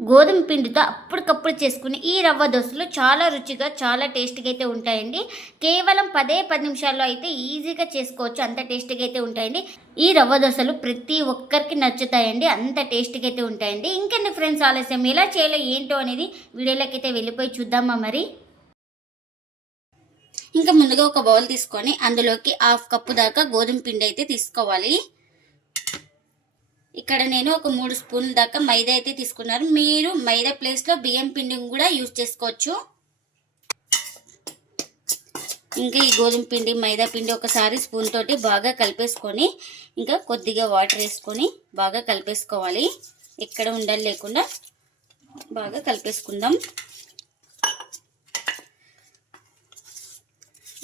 గోధుమ పిండితో అప్పటికప్పుడు చేసుకుని ఈ రవ్వ దోసలు చాలా రుచిగా, చాలా టేస్టీగా అయితే ఉంటాయండి. కేవలం 10 నిమిషాల్లో అయితే ఈజీగా చేసుకోవచ్చు. అంత టేస్టీగా అయితే ఉంటాయండి. ఈ రవ్వ దోసలు ప్రతి ఒక్కరికి నచ్చుతాయండి. అంత టేస్టీగా అయితే ఉంటాయండి. ఇంకెందుకు ఫ్రెండ్స్ ఆలస్యం, ఎలా చేయాలో ఏంటో అనేది వీడియోలోకి అయితే వెళ్ళిపోయి చూద్దామా మరి. ఇంకా ముందుగా ఒక బౌల్ తీసుకొని అందులోకి 1/2 కప్పు దాకా గోధుమ పిండి అయితే తీసుకోవాలి. ఇక్కడ నేను ఒక 3 స్పూన్ల దాకా మైదా అయితే తీసుకున్నాను. మీరు మైదా ప్లేస్లో బియ్యం పిండిని కూడా యూజ్ చేసుకోవచ్చు. ఇంకా ఈ గోధుమ పిండి, మైదా పిండి ఒకసారి స్పూన్ తోటి బాగా కలిపేసుకొని ఇంకా కొద్దిగా వాటర్ వేసుకొని బాగా కలిపేసుకోవాలి. ఎక్కడ ఉండలు లేకుండా బాగా కలిపేసుకుందాం.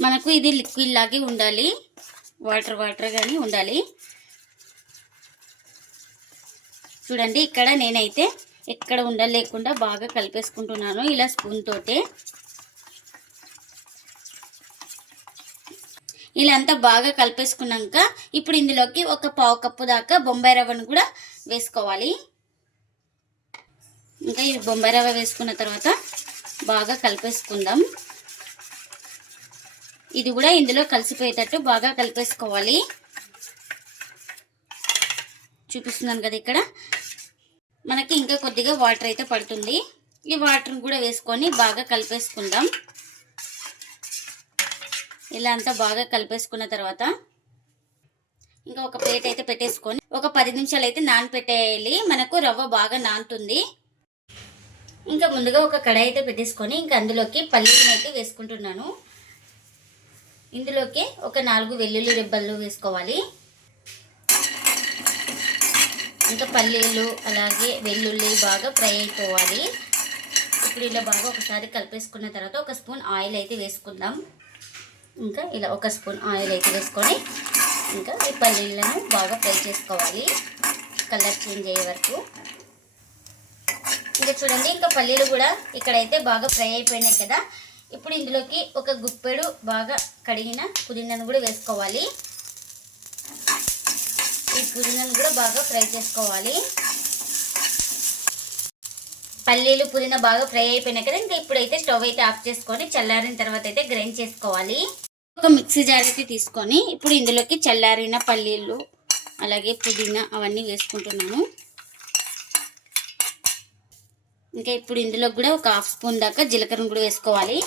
మనకు ఇది లిక్విడ్ లాగే ఉండాలి, వాటర్ గానీ ఉండాలి. చూడండి, ఇక్కడ నేనైతే ఎక్కడ ఉండలేకుండా బాగా కలిపేసుకుంటున్నాను ఇలా స్పూన్ తోటే. ఇలా అంతా బాగా కలిపేసుకున్నాక ఇప్పుడు ఇందులోకి ఒక 1/4 కప్పు దాకా బొంబాయి రవ్వను కూడా వేసుకోవాలి. ఇంకా ఈ బొంబాయి రవ్వ వేసుకున్న తర్వాత బాగా కలిపేసుకుందాం. ఇది కూడా ఇందులో కలిసిపోయేటట్టు బాగా కలిపేసుకోవాలి. చూపిస్తున్నాను కదా, ఇక్కడ మనకి ఇంకా కొద్దిగా వాటర్ అయితే పడుతుంది. ఈ వాటర్ని కూడా వేసుకొని బాగా కలిపేసుకుందాం. ఇలా అంతా బాగా కలిపేసుకున్న తర్వాత ఇంకా ఒక ప్లేట్ అయితే పెట్టేసుకొని ఒక 10 నిమిషాలు అయితే నానపెట్టేయాలి. మనకు రవ్వ బాగా నానుతుంది. ఇంకా ముందుగా ఒక కడాయి అయితే పెట్టేసుకొని ఇంకా అందులోకి పల్లీలను అయితే వేసుకుంటున్నాను. ఇందులోకి ఒక 4 వెల్లుల్లి రెబ్బలు వేసుకోవాలి. ఇంకా పల్లీలు అలాగే వెల్లుల్లి బాగా ఫ్రై అయిపోవాలి. ఇప్పుడు ఇలా బాగా ఒకసారి కలిపేసుకున్న తర్వాత ఒక స్పూన్ ఆయిల్ అయితే వేసుకుందాం. ఇంకా ఇలా ఒక స్పూన్ ఆయిల్ అయితే వేసుకొని ఇంకా ఈ పల్లీలను బాగా ఫ్రై చేసుకోవాలి, కలర్ చేంజ్ అయ్యే వరకు. ఇంకా చూడండి, ఇంకా పల్లీలు కూడా ఇక్కడైతే బాగా ఫ్రై అయిపోయినాయి కదా. ఇప్పుడు ఇందులోకి ఒక గుప్పెడు బాగా కడిగిన పుదీనాను కూడా వేసుకోవాలి. ఈ పుదీనాను కూడా బాగా ఫ్రై చేసుకోవాలి. పల్లీలు, పుదీనా బాగా ఫ్రై అయిపోయినాయి కదా. ఇంకా ఇప్పుడైతే స్టవ్ అయితే ఆఫ్ చేసుకొని చల్లారిన తర్వాత అయితే గ్రైండ్ చేసుకోవాలి. ఒక మిక్సీ జార్ అయితే తీసుకొని ఇప్పుడు ఇందులోకి చల్లారిన పల్లీలు అలాగే పుదీనా అవన్నీ వేసుకుంటున్నాను. ఇంకా ఇప్పుడు ఇందులో కూడా ఒక 1/2 స్పూన్ దాకా జీలకర్రను కూడా వేసుకోవాలి.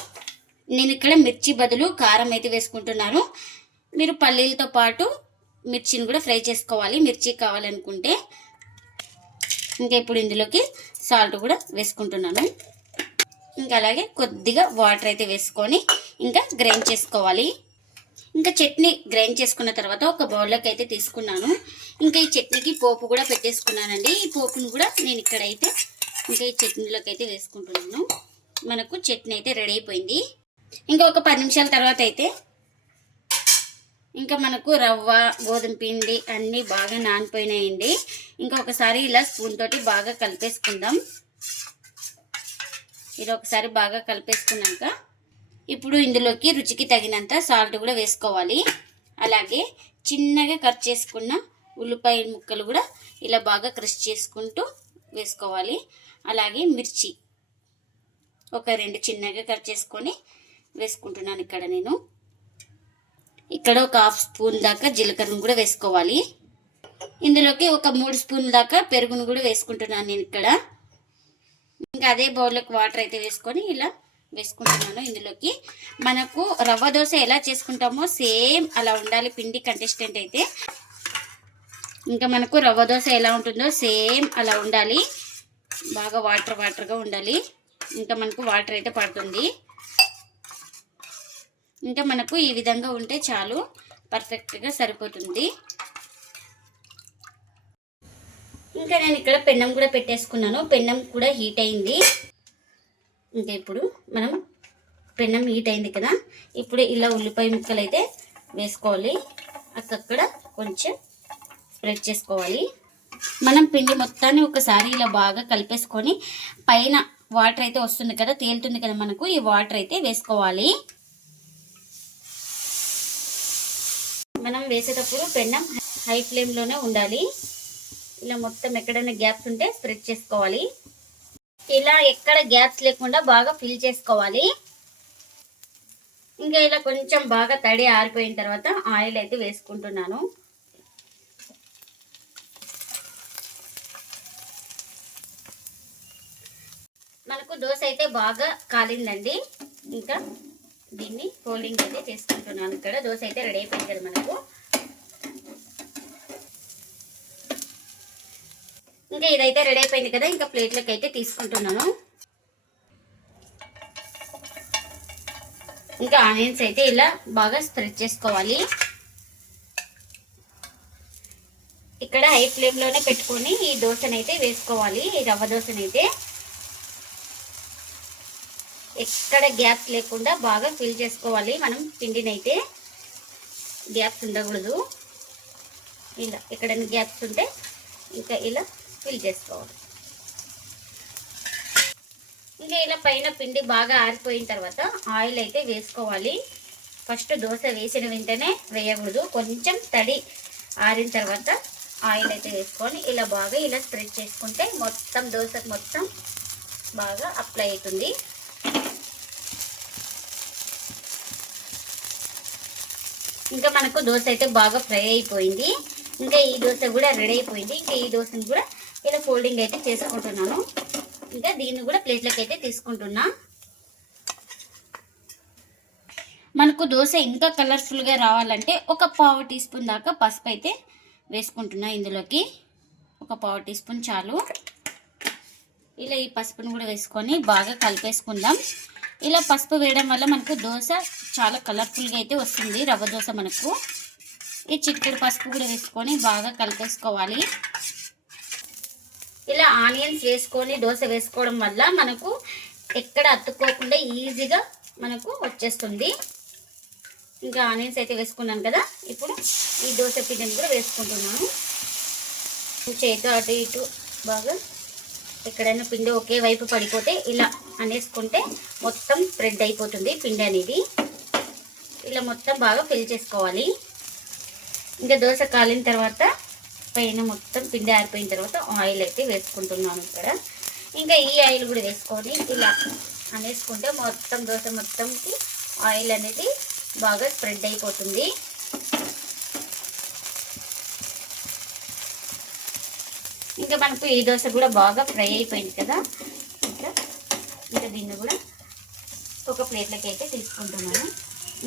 నేను ఇక్కడ మిర్చి బదులు కారం అయితే వేసుకుంటున్నాను. మీరు పల్లీలతో పాటు మిర్చిని కూడా ఫ్రై చేసుకోవాలి, మిర్చి కావాలనుకుంటే. ఇంకా ఇప్పుడు ఇందులోకి సాల్ట్ కూడా వేసుకుంటున్నాను. ఇంకా అలాగే కొద్దిగా వాటర్ అయితే వేసుకొని ఇంకా గ్రైండ్ చేసుకోవాలి. ఇంకా చట్నీ గ్రైండ్ చేసుకున్న తర్వాత ఒక బౌల్లోకి అయితే తీసుకున్నాను. ఇంకా ఈ చట్నీకి పోపు కూడా పెట్టేసుకున్నానండి. ఈ పోపును కూడా నేను ఇక్కడైతే ఇంకా ఈ చట్నీలోకి అయితే వేసుకుంటున్నాను. మనకు చట్నీ అయితే రెడీ అయిపోయింది. ఇంకా ఒక 10 నిమిషాల తర్వాత అయితే ఇంకా మనకు రవ్వ, గోధుమ పిండి అన్నీ బాగా నానిపోయినాయండి. ఇంకా ఒకసారి ఇలా స్పూన్ తోటి బాగా కలిపేసుకుందాం. ఇలా ఒకసారి బాగా కలిపేసుకున్నాక ఇప్పుడు ఇందులోకి రుచికి తగినంత సాల్ట్ కూడా వేసుకోవాలి. అలాగే చిన్నగా కట్ చేసుకున్న ఉల్లిపాయ ముక్కలు కూడా ఇలా బాగా క్రష్ చేసుకుంటూ వేసుకోవాలి. అలాగే మిర్చి ఒక 2 చిన్నగా కట్ చేసుకొని వేసుకుంటున్నాను. ఇక్కడ ఒక 1/2 స్పూన్ దాకా జీలకర్రను కూడా వేసుకోవాలి. ఇందులోకి ఒక 3 స్పూన్ల దాకా పెరుగును కూడా వేసుకుంటున్నాను నేను ఇక్కడ. ఇంకా అదే బౌల్లోకి వాటర్ అయితే వేసుకొని ఇలా వేసుకుంటున్నాను. ఇందులోకి మనకు రవ్వ దోశ ఎలా చేసుకుంటామో సేమ్ అలా ఉండాలి పిండి కన్సిస్టెంట్ అయితే. ఇంకా మనకు రవ్వ దోశ ఎలా ఉంటుందో సేమ్ అలా ఉండాలి, బాగా వాటర్గా ఉండాలి. ఇంకా మనకు వాటర్ అయితే పడుతుంది. ఇంకా మనకు ఈ విధంగా ఉంటే చాలు, పర్ఫెక్ట్గా సరిపోతుంది. ఇంకా నేను ఇక్కడ పెన్నం కూడా పెట్టేసుకున్నాను. పెన్నం కూడా హీట్ అయింది. ఇంకా ఇప్పుడు మనం పెన్నం హీట్ అయింది కదా, ఇప్పుడు ఇలా ఉల్లిపాయ ముక్కలు అయితే వేసుకోవాలి. అక్కడ కొంచెం స్ప్రెడ్ చేసుకోవాలి. మనం పిండి మొత్తాన్ని ఒకసారి ఇలా బాగా కలిపేసుకొని పైన వాటర్ అయితే వస్తుంది కదా, తేలుతుంది కదా, మనకు ఈ వాటర్ అయితే వేసుకోవాలి. మనం వేసేటప్పుడు పెన్నం హై ఫ్లేమ్లోనే ఉండాలి. ఇలా మొత్తం ఎక్కడైనా గ్యాప్స్ ఉంటే స్ప్రెడ్ చేసుకోవాలి. ఇలా ఎక్కడ గ్యాప్స్ లేకుండా బాగా ఫిల్ చేసుకోవాలి. ఇంకా ఇలా కొంచెం బాగా తడి ఆరిపోయిన తర్వాత ఆయిల్ అయితే వేసుకుంటున్నాను. మనకు దోశ అయితే బాగా కాలిందండి. ఇంకా దీన్ని ఫోల్డింగ్ అయితే చేసుకుంటున్నాను. ఇక్కడ దోశ అయితే రెడీ అయిపోయింది కదా మనకు. ఇంకా ఇదైతే రెడీ అయిపోయింది కదా, ఇంకా ప్లేట్లోకి అయితే తీసుకుంటున్నాను. ఇంకా ఆనియన్స్ అయితే ఇలా బాగా స్ప్రెడ్ చేసుకోవాలి. ఇక్కడ హై ఫ్లేమ్లోనే పెట్టుకొని ఈ దోశనైతే వేసుకోవాలి. ఈ రవ్వ దోశనైతే ఎక్కడ గ్యాప్స్ లేకుండా బాగా ఫిల్ చేసుకోవాలి. మనం పిండినైతే గ్యాప్స్ ఉండకూడదు. ఇలా ఎక్కడైనా గ్యాప్స్ ఉంటే ఇంకా ఇలా ఫిల్ చేసుకోవాలి. ఇంకా ఇలా పైన పిండి బాగా ఆరిపోయిన తర్వాత ఆయిల్ అయితే వేసుకోవాలి. ఫస్ట్ దోశ వేసిన వెంటనే వేయకూడదు. కొంచెం తడి ఆరిన తర్వాత ఆయిల్ అయితే వేసుకొని ఇలా బాగా ఇలా స్ప్రెడ్ చేసుకుంటే మొత్తం దోశకు మొత్తం బాగా అప్లై అవుతుంది. ఇంకా మనకు దోశ అయితే బాగా ఫ్రై అయిపోయింది. ఇంకా ఈ దోశ కూడా రెడీ అయిపోయింది. ఇంకా ఈ దోశను కూడా ఇలా ఫోల్డింగ్ అయితే చేసుకుంటున్నాను. ఇంకా దీన్ని కూడా ప్లేట్లోకి అయితే తీసుకుంటున్నా. మనకు దోశ ఇంకా కలర్ఫుల్గా రావాలంటే ఒక పావు టీ స్పూన్ దాకా పసుపు అయితే వేసుకుంటున్నా. ఇందులోకి ఒక పావు టీ స్పూన్ చాలు. ఇలా ఈ పసుపును కూడా వేసుకొని బాగా కలిపేసుకుందాం. ఇలా పసుపు వేయడం వల్ల మనకు దోశ చాలా కలర్ఫుల్గా అయితే వస్తుంది. రవ్వ దోశ మనకు ఈ చిటికెడు పసుపు కూడా వేసుకొని బాగా కలిపేసుకోవాలి. ఇలా ఆనియన్స్ వేసుకొని దోశ వేసుకోవడం వల్ల మనకు ఎక్కడ అతుక్కోకుండా ఈజీగా మనకు వచ్చేస్తుంది. ఇంకా ఆనియన్స్ అయితే వేసుకున్నాను కదా, ఇప్పుడు ఈ దోశ పిండిని కూడా వేసుకుంటున్నాను. చేతితో అటు ఇటు బాగా ఎక్కడైనా పిండి ఒకే వైపు పడిపోతే ఇలా అనేసుకుంటే మొత్తం స్ప్రెడ్ అయిపోతుంది పిండి అనేది. ఇలా మొత్తం బాగా ఫిల్ చేసుకోవాలి. ఇంకా దోశ కాలిన తర్వాత పైన మొత్తం పిండి ఆరిపోయిన తర్వాత ఆయిల్ అయితే వేసుకుంటున్నాను ఇక్కడ. ఇంకా ఈ ఆయిల్ కూడా వేసుకొని ఇలా అనేసుకుంటే మొత్తం దోశ మొత్తంకి ఆయిల్ అనేది బాగా స్ప్రెడ్ అయిపోతుంది. ఇంకా మనకు ఈ దోశ కూడా బాగా ఫ్రై అయిపోయింది కదా. ఇంకా దీన్ని కూడా ఒక ప్లేట్లోకి అయితే తీసుకుంటున్నాను.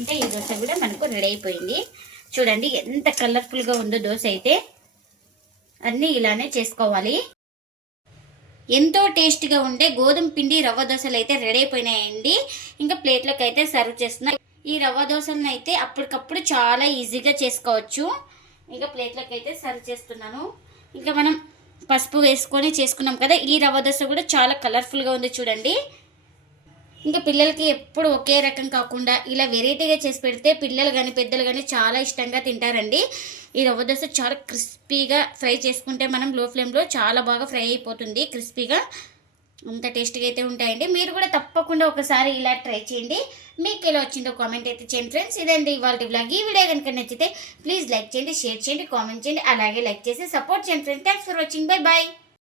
ఇంకా ఈ దోశ కూడా మనకు రెడీ అయిపోయింది. చూడండి ఎంత కలర్ఫుల్గా ఉందో దోశ అయితే. అన్నీ ఇలానే చేసుకోవాలి. ఎంతో టేస్ట్గా ఉండే గోధుమ పిండి రవ్వ దోశలు అయితే రెడీ అయిపోయినాయండి. ఇంకా ప్లేట్లోకి అయితే సర్వ్ చేస్తున్నాయి. ఈ రవ్వ దోశలను అయితే అప్పటికప్పుడు చాలా ఈజీగా చేసుకోవచ్చు. ఇంకా ప్లేట్లోకి అయితే సర్వ్ చేస్తున్నాను. ఇంకా మనం పసుపు వేసుకొని చేసుకున్నాం కదా, ఈ రవ్వ దోశ కూడా చాలా కలర్ఫుల్గా ఉంది చూడండి. ఇంకా పిల్లలకి ఎప్పుడు ఒకే రకం కాకుండా ఇలా వెరైటీగా చేసి పెడితే పిల్లలు కానీ పెద్దలు కానీ చాలా ఇష్టంగా తింటారండి. ఈ రవ్వ దోశ చాలా క్రిస్పీగా ఫ్రై చేసుకుంటే మనం లో ఫ్లేమ్లో చాలా బాగా ఫ్రై అయిపోతుంది క్రిస్పీగా. అంత టేస్టీగా అయితే ఉంటాయండి. మీరు కూడా తప్పకుండా ఒకసారి ఇలా ట్రై చేయండి. మీకు ఎలా వచ్చిందో కామెంట్ అయితే చేయండి ఫ్రెండ్స్. ఇదండి ఇవాళ వ్లాగ్. ఈ వీడియో కనుక నచ్చితే ప్లీజ్ లైక్ చేయండి, షేర్ చేయండి, కామెంట్ చేయండి, అలాగే లైక్ చేసి సపోర్ట్ చేయండి friends. Thanks for watching. Bye bye.